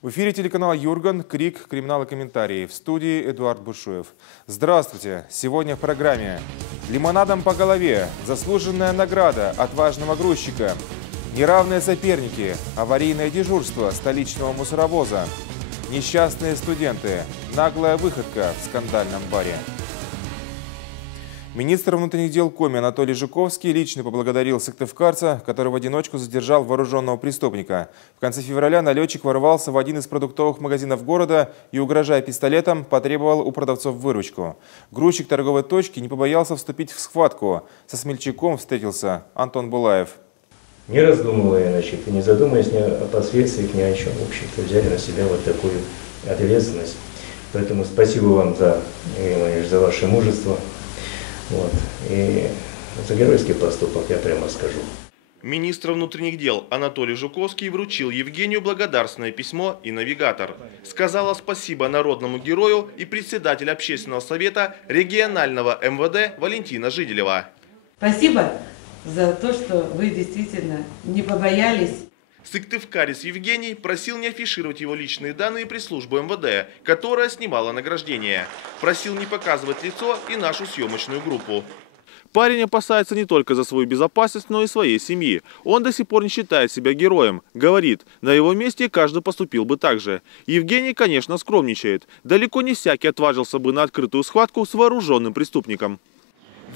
В эфире телеканала «Юрган», «Крик», «Криминал и комментарии». В студии Эдуард Бушуев. Здравствуйте! Сегодня в программе «Лимонадом по голове. Заслуженная награда отважного грузчика». Неравные соперники. Аварийное дежурство столичного мусоровоза. Несчастные студенты. Наглая выходка в скандальном баре. Министр внутренних дел Коми Анатолий Жуковский лично поблагодарил сыктывкарца, который в одиночку задержал вооруженного преступника. В конце февраля налетчик ворвался в один из продуктовых магазинов города и, угрожая пистолетом, потребовал у продавцов выручку. Грузчик торговой точки не побоялся вступить в схватку. Со смельчаком встретился Антон Булаев. Не раздумывая, значит, и не задумываясь ни о последствиях, ни о чем, в общем-то, взяли на себя вот такую ответственность. Поэтому спасибо вам за ваше мужество. Вот. И за геройский поступок я прямо скажу. Министр внутренних дел Анатолий Жуковский вручил Евгению благодарственное письмо и навигатор. Сказала спасибо народному герою и председатель общественного совета регионального МВД Валентина Жиделева. Спасибо за то, что вы действительно не побоялись. Сыктывкарец Евгений просил не афишировать его личные данные при службе МВД, которая снимала награждение. Просил не показывать лицо и нашу съемочную группу. Парень опасается не только за свою безопасность, но и своей семьи. Он до сих пор не считает себя героем. Говорит, на его месте каждый поступил бы так же. Евгений, конечно, скромничает. Далеко не всякий отважился бы на открытую схватку с вооруженным преступником.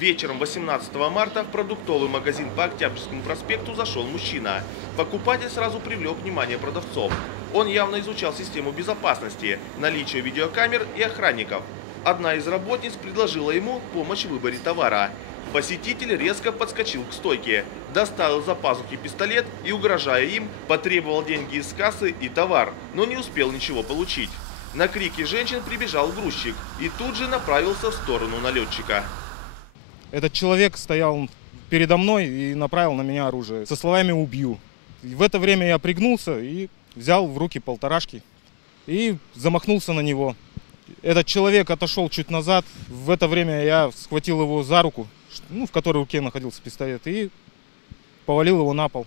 Вечером 18 марта в продуктовый магазин по Октябрьскому проспекту зашел мужчина. Покупатель сразу привлек внимание продавцов. Он явно изучал систему безопасности, наличие видеокамер и охранников. Одна из работниц предложила ему помощь в выборе товара. Посетитель резко подскочил к стойке, достал из-за пазухи пистолет и, угрожая им, потребовал деньги из кассы и товар, но не успел ничего получить. На крики женщин прибежал грузчик и тут же направился в сторону налетчика. Этот человек стоял передо мной и направил на меня оружие со словами «убью». В это время я пригнулся и взял в руки полторашки и замахнулся на него. Этот человек отошел чуть назад. В это время я схватил его за руку, в которой руке находился пистолет, и повалил его на пол.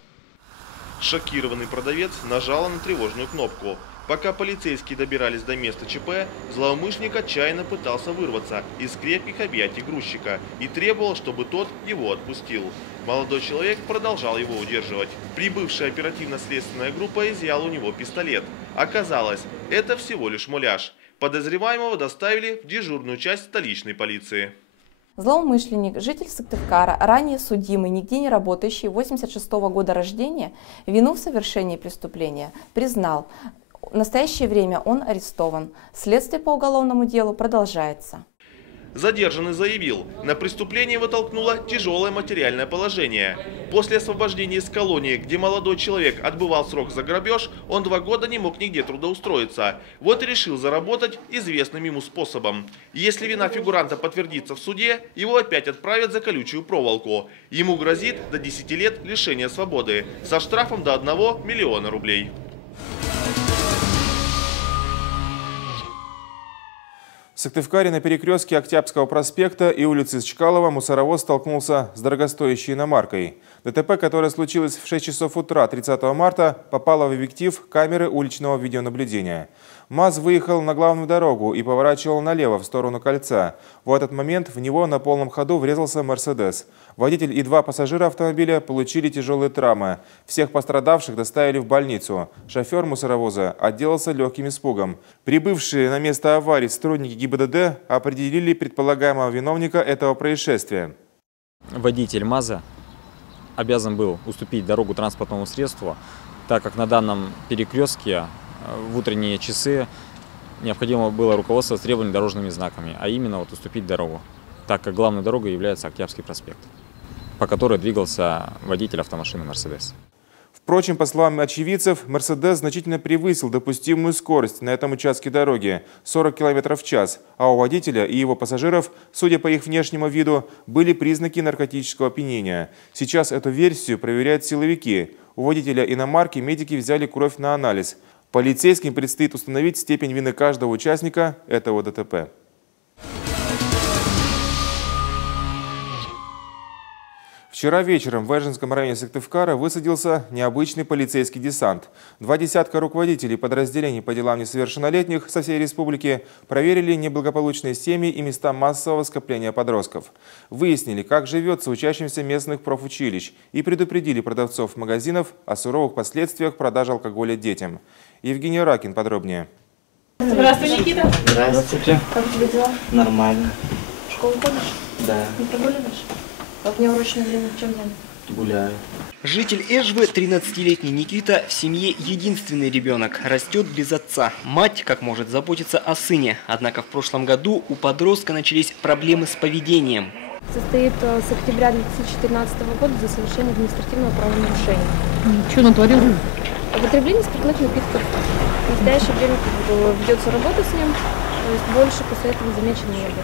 Шокированный продавец нажал на тревожную кнопку. Пока полицейские добирались до места ЧП, злоумышленник отчаянно пытался вырваться из крепких объятий грузчика и требовал, чтобы тот его отпустил. Молодой человек продолжал его удерживать. Прибывшая оперативно-следственная группа изъяла у него пистолет. Оказалось, это всего лишь муляж. Подозреваемого доставили в дежурную часть столичной полиции. Злоумышленник, житель Сыктывкара, ранее судимый, нигде не работающий, 86-го года рождения, вину в совершении преступления признал. В настоящее время он арестован. Следствие по уголовному делу продолжается. Задержанный заявил, на преступление его толкнуло тяжелое материальное положение. После освобождения из колонии, где молодой человек отбывал срок за грабеж, он 2 года не мог нигде трудоустроиться. Вот и решил заработать известным ему способом. Если вина фигуранта подтвердится в суде, его опять отправят за колючую проволоку. Ему грозит до 10 лет лишения свободы со штрафом до 1 миллиона рублей. В Сыктывкаре на перекрестке Октябрьского проспекта и улицы Чкалова мусоровоз столкнулся с дорогостоящей иномаркой. ДТП, которое случилось в 6 часов утра 30 марта, попало в объектив камеры уличного видеонаблюдения. МАЗ выехал на главную дорогу и поворачивал налево в сторону кольца. В этот момент в него на полном ходу врезался «Мерседес». Водитель и 2 пассажира автомобиля получили тяжелые травмы. Всех пострадавших доставили в больницу. Шофер мусоровоза отделался легким испугом. Прибывшие на место аварии сотрудники ГИБДД определили предполагаемого виновника этого происшествия. Водитель МАЗа обязан был уступить дорогу транспортному средству, так как на данном перекрестке в утренние часы необходимо было руководствоваться требованиями дорожными знаками, а именно уступить дорогу, так как главной дорогой является Октябрьский проспект, по которой двигался водитель автомашины «Мерседес». Впрочем, по словам очевидцев, «Мерседес» значительно превысил допустимую скорость на этом участке дороги – 40 км в час, а у водителя и его пассажиров, судя по их внешнему виду, были признаки наркотического опьянения. Сейчас эту версию проверяют силовики. У водителя иномарки медики взяли кровь на анализ. Полицейским предстоит установить степень вины каждого участника этого ДТП. Вчера вечером в Эженском районе Сыктывкара высадился необычный полицейский десант. 2 десятка руководителей подразделений по делам несовершеннолетних со всей республики проверили неблагополучные семьи и места массового скопления подростков. Выяснили, как живется учащимся местных профучилищ и предупредили продавцов магазинов о суровых последствиях продажи алкоголя детям. Евгений Ракин подробнее. Здравствуй, Никита. Здравствуйте. Как у тебя дела? Нормально. В школу ходишь? Да. Не прогуливаешь? А в неурочное время в чем дело? Гуляю. Житель Эжвы, 13-летний Никита, в семье единственный ребенок, растет без отца. Мать, как может, заботиться о сыне. Однако в прошлом году у подростка начались проблемы с поведением. Состоит с октября 2014 года за совершение административного правонарушения. Что натворил? Употребление спиртных напитков. В настоящее время ведется работа с ним, то есть больше после этого замечено не было.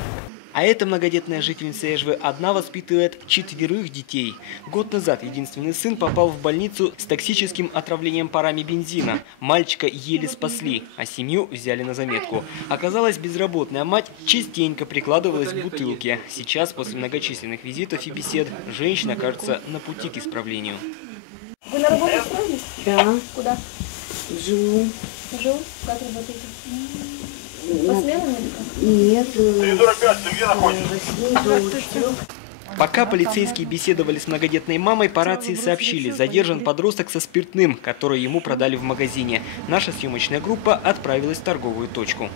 А эта многодетная жительница Эжвы одна воспитывает 4 детей. Год назад единственный сын попал в больницу с токсическим отравлением парами бензина. Мальчика еле спасли, а семью взяли на заметку. Оказалось, безработная мать частенько прикладывалась к бутылке. Сейчас, после многочисленных визитов и бесед, женщина, кажется, на пути к исправлению. Вы на работу устроились? Да. Куда? Живу. Живу? Как работаете? По сменам или Нет. 8 до 4. Пока полицейские беседовали с многодетной мамой, по рации сообщили: задержан подросток со спиртным, который ему продали в магазине. Наша съемочная группа отправилась в торговую точку.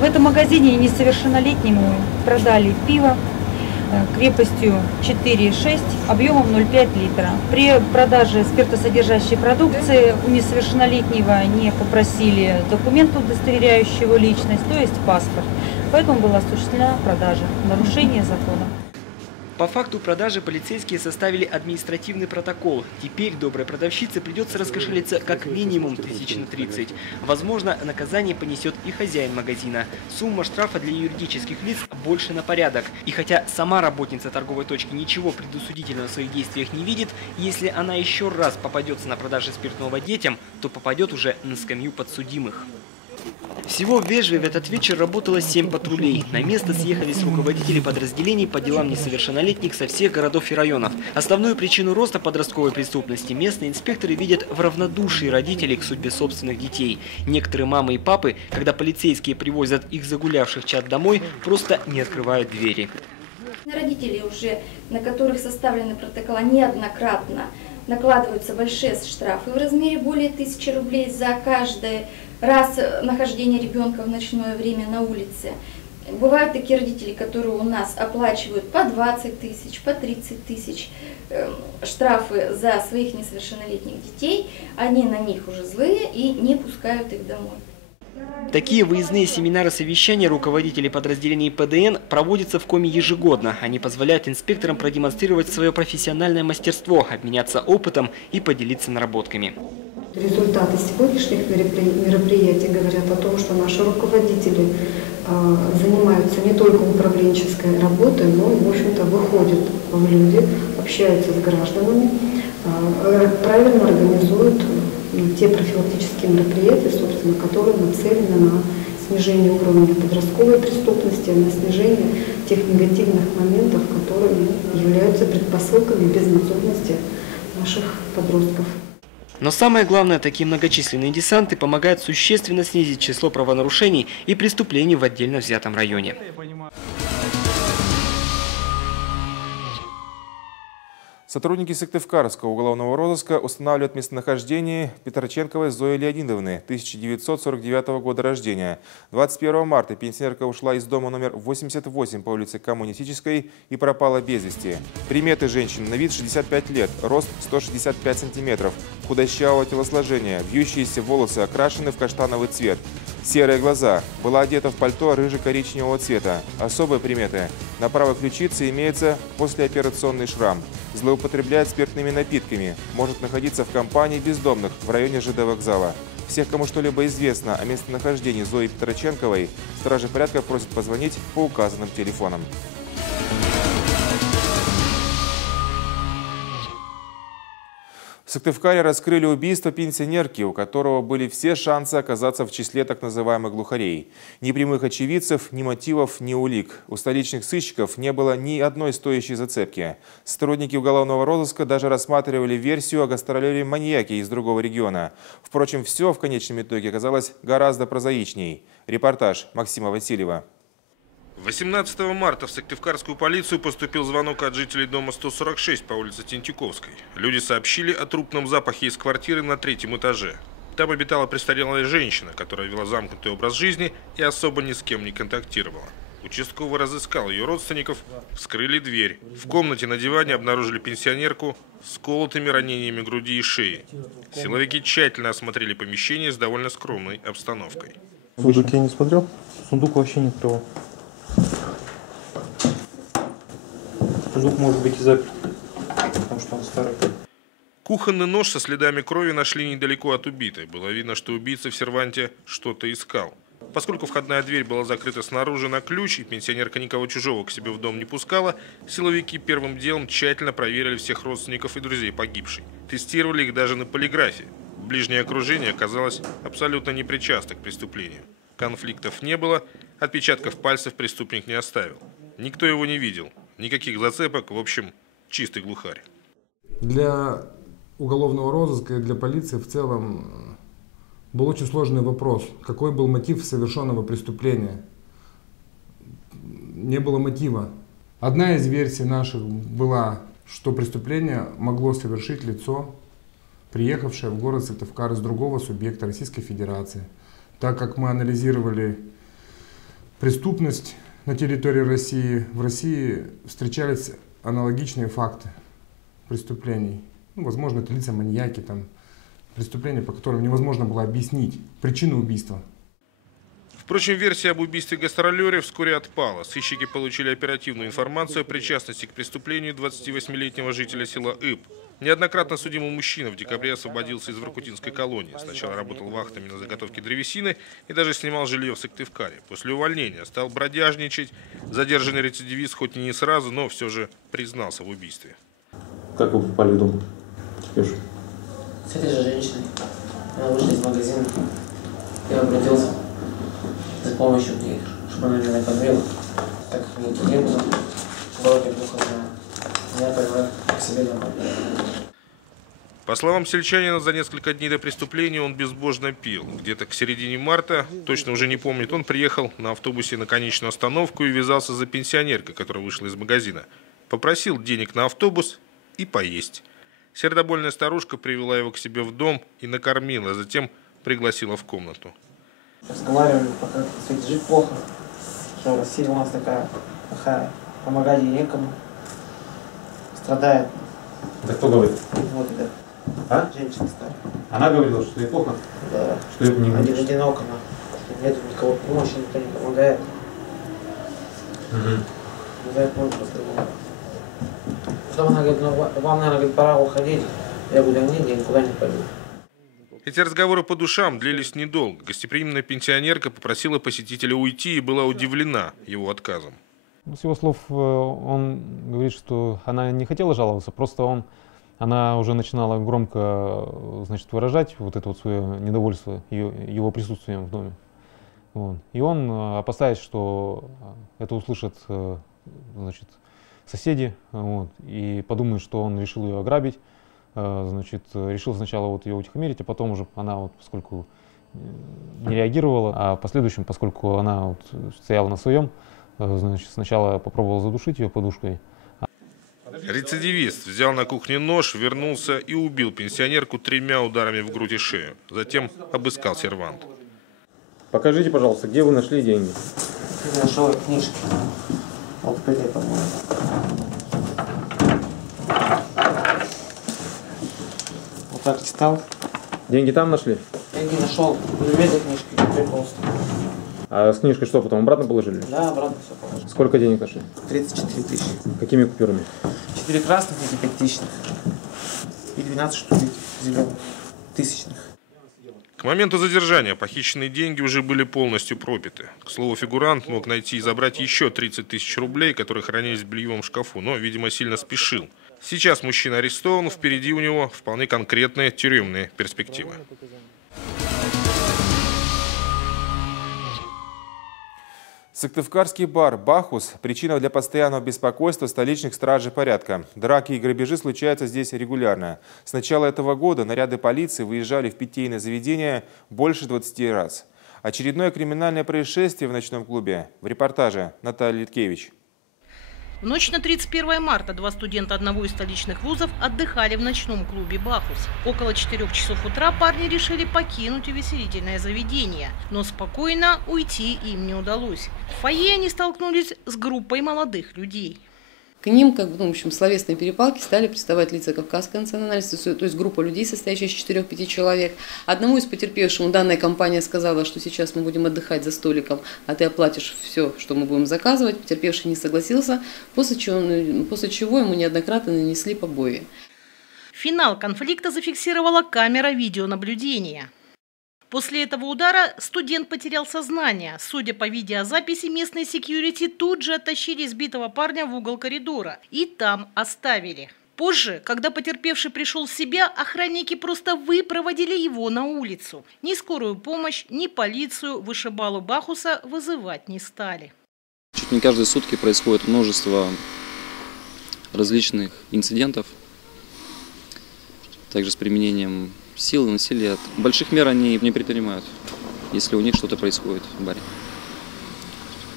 В этом магазине несовершеннолетнему продали пиво крепостью 4,6, объемом 0,5 литра. При продаже спиртосодержащей продукции у несовершеннолетнего не попросили документ, удостоверяющий его личность, то есть паспорт. Поэтому была осуществлена продажа. Нарушение закона. По факту продажи полицейские составили административный протокол. Теперь доброй продавщице придется раскошелиться как минимум 1030. Возможно, наказание понесет и хозяин магазина. Сумма штрафа для юридических лиц больше на порядок. И хотя сама работница торговой точки ничего предусудительного в своих действиях не видит, если она еще раз попадется на продаже спиртного детям, то попадет уже на скамью подсудимых. Всего в Эжве в этот вечер работало 7 патрулей. На место съехались руководители подразделений по делам несовершеннолетних со всех городов и районов. Основную причину роста подростковой преступности местные инспекторы видят в равнодушии родителей к судьбе собственных детей. Некоторые мамы и папы, когда полицейские привозят их загулявших чад домой, просто не открывают двери. Родители, уже на которых составлены протокола, неоднократно накладываются большие штрафы в размере более 1000 рублей за каждый раз нахождение ребенка в ночное время на улице. Бывают такие родители, которые у нас оплачивают по 20 тысяч, по 30 тысяч штрафы за своих несовершеннолетних детей. Они на них уже злые и не пускают их домой. Такие выездные семинары-совещания руководителей подразделений ПДН проводятся в Коми ежегодно. Они позволяют инспекторам продемонстрировать свое профессиональное мастерство, обменяться опытом и поделиться наработками. Результаты сегодняшних мероприятий говорят о том, что наши руководители занимаются не только управленческой работой, но и, в общем-то, выходят в люди, общаются с гражданами, правильно организуют те профилактические мероприятия, собственно, которые нацелены на снижение уровня подростковой преступности, на снижение тех негативных моментов, которые являются предпосылками безнадзорности наших подростков. Но самое главное, такие многочисленные десанты помогают существенно снизить число правонарушений и преступлений в отдельно взятом районе. Сотрудники Сыктывкарского уголовного розыска устанавливают местонахождение Петроченковой Зои Леонидовны, 1949 года рождения. 21 марта пенсионерка ушла из дома номер 88 по улице Коммунистической и пропала без вести. Приметы женщины: на вид 65 лет, рост 165 сантиметров, худощавого телосложения, вьющиеся волосы окрашены в каштановый цвет, серые глаза, была одета в пальто рыже-коричневого цвета. Особые приметы: на правой ключице имеется послеоперационный шрам. Злоупотребляет спиртными напитками, может находиться в компании бездомных в районе ЖД вокзала. Всех, кому что-либо известно о местонахождении Зои Петроченковой, стражи порядка просят позвонить по указанным телефонам. В Сыктывкаре раскрыли убийство пенсионерки, у которого были все шансы оказаться в числе так называемых глухарей. Ни прямых очевидцев, ни мотивов, ни улик. У столичных сыщиков не было ни одной стоящей зацепки. Сотрудники уголовного розыска даже рассматривали версию о гастролере маньяке из другого региона. Впрочем, все в конечном итоге оказалось гораздо прозаичней. Репортаж Максима Васильева. 18 марта в сыктывкарскую полицию поступил звонок от жителей дома 146 по улице Тентюковской. Люди сообщили о трупном запахе из квартиры на 3-м этаже. Там обитала престарелая женщина, которая вела замкнутый образ жизни и особо ни с кем не контактировала. Участковый разыскал ее родственников, вскрыли дверь. В комнате на диване обнаружили пенсионерку с колотыми ранениями груди и шеи. Силовики тщательно осмотрели помещение с довольно скромной обстановкой. Сундук я не смотрел, сундук вообще не открывал. Сундук может быть и заперт, потому что он старый. Кухонный нож со следами крови нашли недалеко от убитой. Было видно, что убийца в серванте что-то искал. Поскольку входная дверь была закрыта снаружи на ключ и пенсионерка никого чужого к себе в дом не пускала, силовики первым делом тщательно проверили всех родственников и друзей погибшей. Тестировали их даже на полиграфе. Ближнее окружение оказалось абсолютно непричастно к преступлению. Конфликтов не было, отпечатков пальцев преступник не оставил. Никто его не видел, никаких зацепок, в общем, чистый глухарь. Для уголовного розыска и для полиции в целом был очень сложный вопрос. Какой был мотив совершенного преступления? Не было мотива. Одна из версий наших была, что преступление могло совершить лицо, приехавшее в город Сыктывкар из другого субъекта Российской Федерации. Так как мы анализировали преступность на территории России, в России встречались аналогичные факты преступлений. Возможно, это лица-маньяки, преступления, по которым невозможно было объяснить причину убийства. Впрочем, версия об убийстве гастролера вскоре отпала. Сыщики получили оперативную информацию о причастности к преступлению 28-летнего жителя села Иб. Неоднократно судимый мужчина в декабре освободился из воркутинской колонии. Сначала работал вахтами на заготовке древесины и даже снимал жилье в Сыктывкаре. После увольнения стал бродяжничать. Задержанный рецидивист хоть и не сразу, но все же признался в убийстве. Как вы попали в дом? С этой же женщиной. Она вышла из магазина. Я обратился за помощью к ней, чтобы она меня накормила. Так как мне это не было, город я плохо знаю. Я позвал к себе домой. По словам сельчанина, за несколько дней до преступления он безбожно пил. Где-то к середине марта, точно уже не помнит, он приехал на автобусе на конечную остановку и ввязался за пенсионеркой, которая вышла из магазина. Попросил денег на автобус и поесть. Сердобольная старушка привела его к себе в дом и накормила, затем пригласила в комнату. Разговаривали, пока жить плохо, что Россия у нас такая плохая, помогать ей некому, страдает. Да кто говорит? Вот это. А? Женщина старая. Она говорила, что ей плохо? Да. Что ей не Один одинок, нет никого помощи, никто не помогает. Не знаю, просто было. Потом она говорит, вам, наверное, пора уходить. Я говорю, нет, я никуда не пойду. Эти разговоры по душам длились недолго. Гостеприимная пенсионерка попросила посетителя уйти и была удивлена его отказом. С его слов он говорит, что она не хотела жаловаться, просто она уже начинала громко, выражать вот это вот свое недовольство его присутствием в доме. И он, опасаясь, что это услышат соседи, и подумают, что он решил ее ограбить, решил сначала ее утихомирить, а потом уже она, поскольку не реагировала, а в последующем, поскольку она стояла на своем, сначала попробовал задушить ее подушкой. Рецидивист взял на кухне нож, вернулся и убил пенсионерку 3 ударами в грудь и шею. Затем обыскал сервант. Покажите, пожалуйста, где вы нашли деньги? Я нашел книжки. Вот в этой, по-моему. Вот так листал. Деньги там нашли? Деньги нашел в этой книжке. А с книжкой что, потом обратно положили? Да, обратно все положили. Сколько денег нашли? 34 тысячи. Какими купюрами? 4 красных и 5 тысячных. И 12 штук зеленых, тысячных. К моменту задержания похищенные деньги уже были полностью пропиты. К слову, фигурант мог найти и забрать еще 30 тысяч рублей, которые хранились в бельевом шкафу, но, видимо, сильно спешил. Сейчас мужчина арестован, впереди у него вполне конкретные тюремные перспективы. Сыктывкарский бар «Бахус» – причина для постоянного беспокойства столичных стражей порядка. Драки и грабежи случаются здесь регулярно. С начала этого года наряды полиции выезжали в питейное заведение больше 20 раз. Очередное криминальное происшествие в ночном клубе. В репортаже Наталья Литкевич. В ночь на 31 марта два студента одного из столичных вузов отдыхали в ночном клубе «Бахус». Около 4 часов утра парни решили покинуть увеселительное заведение, но спокойно уйти им не удалось. В фойе они столкнулись с группой молодых людей. К ним, в общем, словесной перепалки стали приставать лица кавказской национальности, то есть группа людей, состоящая из 4-5 человек. Одному из потерпевшему данная компания сказала, что сейчас мы будем отдыхать за столиком, а ты оплатишь все, что мы будем заказывать. Потерпевший не согласился, после чего ему неоднократно нанесли побои. Финал конфликта зафиксировала камера видеонаблюдения. После этого удара студент потерял сознание. Судя по видеозаписи, местные секьюрити тут же оттащили избитого парня в угол коридора и там оставили. Позже, когда потерпевший пришел в себя, охранники просто выпроводили его на улицу. Ни скорую помощь, ни полицию вышибалу Бахуса вызывать не стали. Чуть не каждые сутки происходит множество различных инцидентов, также с применением силы и насилия. Больших мер они не предпринимают, если у них что-то происходит в баре.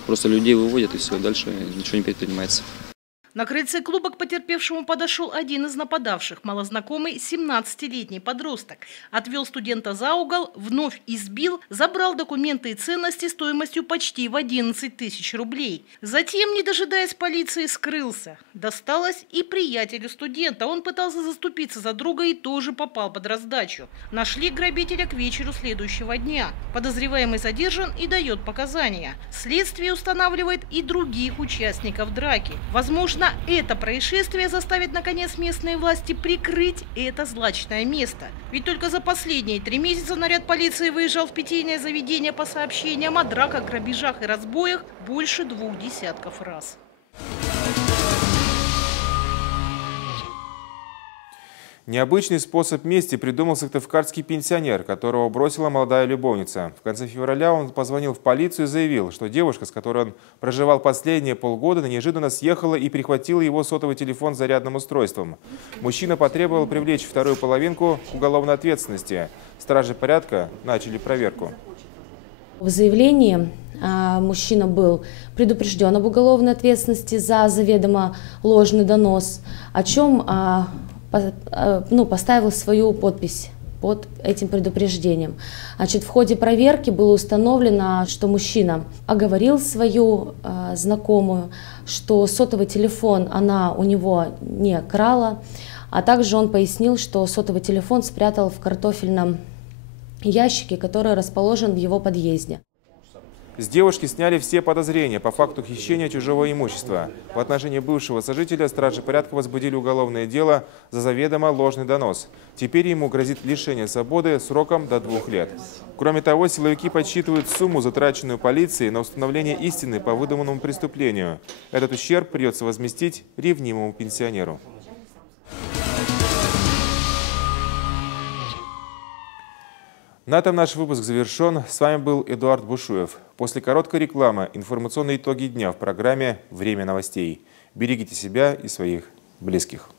Просто людей выводят и все, дальше ничего не предпринимается. На крыльце клуба к потерпевшему подошел один из нападавших, малознакомый 17-летний подросток. Отвел студента за угол, вновь избил, забрал документы и ценности стоимостью почти в 11 тысяч рублей. Затем, не дожидаясь полиции, скрылся. Досталось и приятелю студента. Он пытался заступиться за друга и тоже попал под раздачу. Нашли грабителя к вечеру следующего дня. Подозреваемый задержан и дает показания. Следствие устанавливает и других участников драки. Возможно, это происшествие заставит наконец местные власти прикрыть это злачное место. Ведь только за последние 3 месяца наряд полиции выезжал в питейное заведение по сообщениям о драках, грабежах и разбоях больше 2 десятков раз. Необычный способ мести придумал сыктывкарский пенсионер, которого бросила молодая любовница. В конце февраля он позвонил в полицию и заявил, что девушка, с которой он проживал последние полгода, неожиданно съехала и прихватила его сотовый телефон с зарядным устройством. Мужчина потребовал привлечь вторую половинку к уголовной ответственности. Стражи порядка начали проверку. В заявлении мужчина был предупрежден об уголовной ответственности за заведомо ложный донос, о чем поставил свою подпись под этим предупреждением. В ходе проверки было установлено, что мужчина оговорил свою знакомую, что сотовый телефон она у него не крала, а также он пояснил, что сотовый телефон спрятал в картофельном ящике, который расположен в его подъезде. С девушки сняли все подозрения по факту хищения чужого имущества. В отношении бывшего сожителя стражи порядка возбудили уголовное дело за заведомо ложный донос. Теперь ему грозит лишение свободы сроком до 2 лет. Кроме того, силовики подсчитывают сумму, затраченную полицией на установление истины по выдуманному преступлению. Этот ущерб придется возместить ревнимому пенсионеру. На этом наш выпуск завершен. С вами был Эдуард Бушуев. После короткой рекламы информационные итоги дня в программе «Время новостей». Берегите себя и своих близких.